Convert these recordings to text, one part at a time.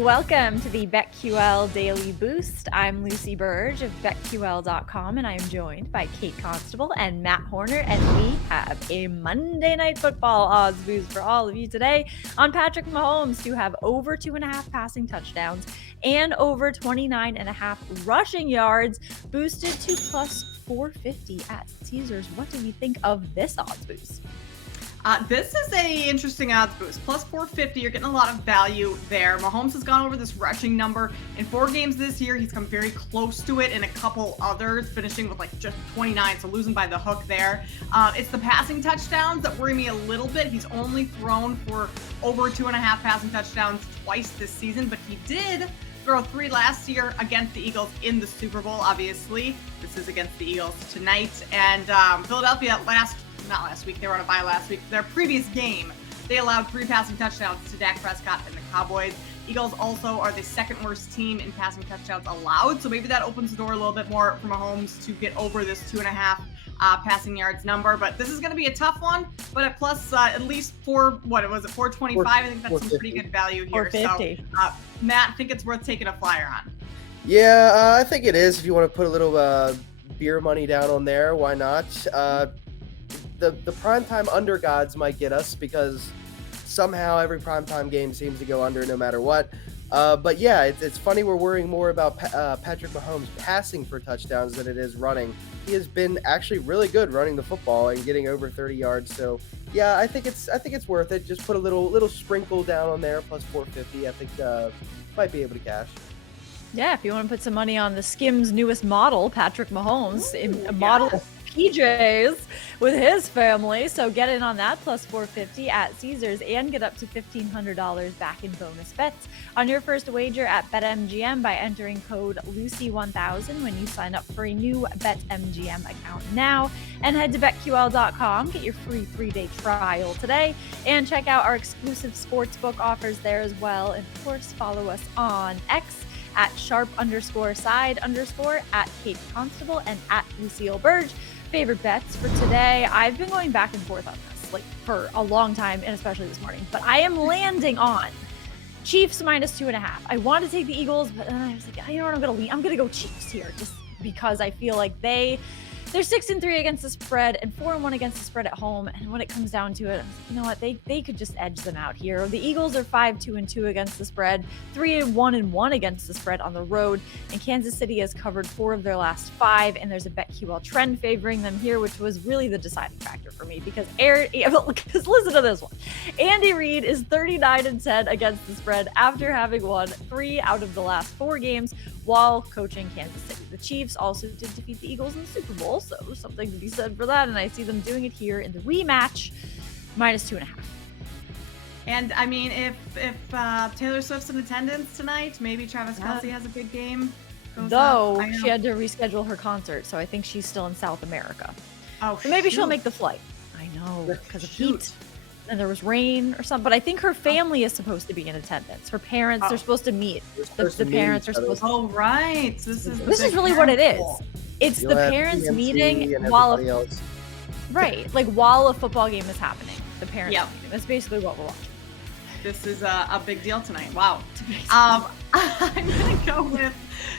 Welcome to the BetQL Daily Boost. I'm Lucy Burge of BetQL.com, and I am joined by Kate Constable and Matt Horner, and we have a Monday Night Football odds boost for all of you today on Patrick Mahomes to have over 2.5 passing touchdowns and over 29.5 rushing yards, boosted to plus 450 at Caesars. What do we think of this odds boost? This is a interesting odds boost. Plus 450, you're getting a lot of value there. Mahomes has gone over this rushing number in 4 games this year. He's come very close to it in a couple others, finishing with like just 29, so losing by the hook there. It's the passing touchdowns that worry me a little bit. He's only thrown for over 2.5 passing touchdowns twice this season, but he did throw 3 last year against the Eagles in the Super Bowl, obviously. This is against the Eagles tonight. And Philadelphia not last week, they were on a bye last week. Their previous game, they allowed 3 passing touchdowns to Dak Prescott and the Cowboys. Eagles also are the second worst team in passing touchdowns allowed, so maybe that opens the door a little bit more for Mahomes to get over this 2.5 passing yards number. But this is going to be a tough one, but at plus at least 425? I think that's some pretty good value here. So, Matt, I think it's worth taking a flyer on. Yeah, I think it is. If you want to put a little beer money down on there, why not? The primetime under gods might get us because somehow every primetime game seems to go under no matter what. But yeah, it's funny we're worrying more about Patrick Mahomes passing for touchdowns than it is running. He has been actually really good running the football and getting over 30 yards. So yeah, I think it's worth it. Just put a little sprinkle down on there, plus 450. I think might be able to cash. Yeah, if you want to put some money on the Skims' newest model, Patrick Mahomes, a model of PJs with his family. So get in on that, plus 450 at Caesars, and get up to $1,500 back in bonus bets on your first wager at BetMGM by entering code Lucy1000 when you sign up for a new BetMGM account now. And head to BetQL.com, get your free 3-day trial today, and check out our exclusive sportsbook offers there as well. And of course, follow us on X at @sharp_side_ at Kate Constable and at Lucille Burge. Favorite bets for today. I've been going back and forth on this like for a long time, and especially this morning, but I am landing on Chiefs minus 2.5. I want to take the Eagles, but I was like, you know what, I'm gonna go Chiefs here just because I feel like they're 6-3 against the spread and 4-1 against the spread at home. And when it comes down to it, I'm like, you know what? They could just edge them out here. The Eagles are 5-2 against the spread, 3-1 against the spread on the road. And Kansas City has covered 4 of their last 5. And there's a BetQL trend favoring them here, which was really the deciding factor for me because listen to this one. Andy Reid is 39-10 against the spread after having won 3 out of the last 4 games while coaching Kansas City. The Chiefs also did defeat the Eagles in the Super Bowl, so something to be said for that, and I see them doing it here in the rematch, minus 2.5. And I mean, if Taylor Swift's in attendance tonight, maybe Travis Kelce has a big game. Though she had to reschedule her concert, so I think she's still in South America. Oh, so maybe she'll make the flight. I know, because of heat. And there was rain or something, but I think her family is supposed to be in attendance. Her parents, they're supposed to meet. The parents are supposed to. Oh, right. This is really what it is. It's the parents meeting while a football game is happening. The parents meeting. That's basically what we're watching. This is a big deal tonight. Wow. I'm gonna go with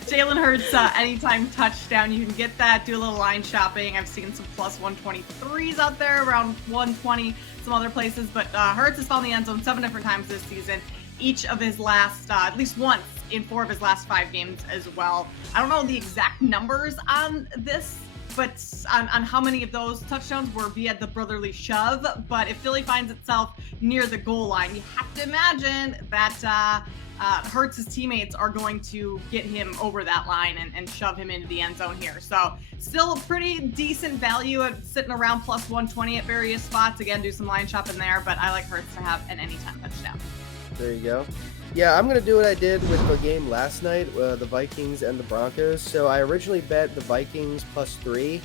Jalen Hurts anytime touchdown. You can get that. Do a little line shopping. I've seen some plus 123s out there, around 120, some other places. But Hurts has found the end zone 7 different times this season. Each of his last, at least once in 4 of his last 5 games as well. I don't know the exact numbers on this, but on how many of those touchdowns were via the brotherly shove. But if Philly finds itself near the goal line, you have to imagine that Hurts' teammates are going to get him over that line and shove him into the end zone here. So still a pretty decent value at sitting around plus 120 at various spots. Again, do some line shopping there, but I like Hurts to have an anytime touchdown. There you go. Yeah, I'm going to do what I did with the game last night, the Vikings and the Broncos. So I originally bet the Vikings plus 3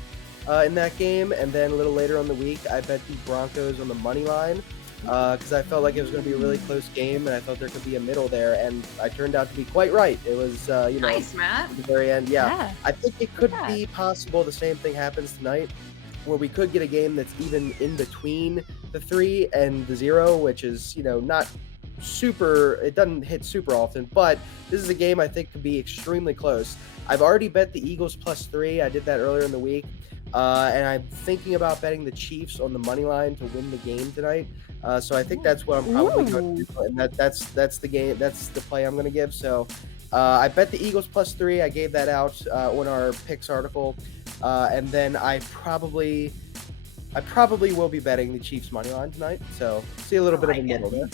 in that game, and then a little later on the week, I bet the Broncos on the money line because I felt like it was going to be a really close game, and I thought there could be a middle there, and I turned out to be quite right. It was, nice, Matt. At the very end. Yeah. I think it could be possible the same thing happens tonight, where we could get a game that's even in between the 3 and the 0, which is, not it doesn't hit super often, but this is a game I think could be extremely close. I've already bet the Eagles +3. I did that earlier in the week. And I'm thinking about betting the Chiefs on the money line to win the game tonight. So I think that's what I'm probably going to do. And that's the game. That's the play I'm going to give. So I bet the Eagles +3. I gave that out on our picks article. And then I probably will be betting the Chiefs money line tonight. So see a little bit of a middle there.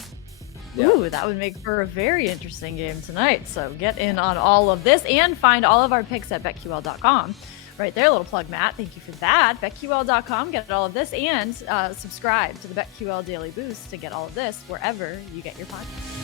Yeah. Ooh, that would make for a very interesting game tonight. So get in on all of this and find all of our picks at betql.com. Right there, little plug, Matt. Thank you for that. BetQL.com, get all of this, and subscribe to the BetQL Daily Boost to get all of this wherever you get your podcasts.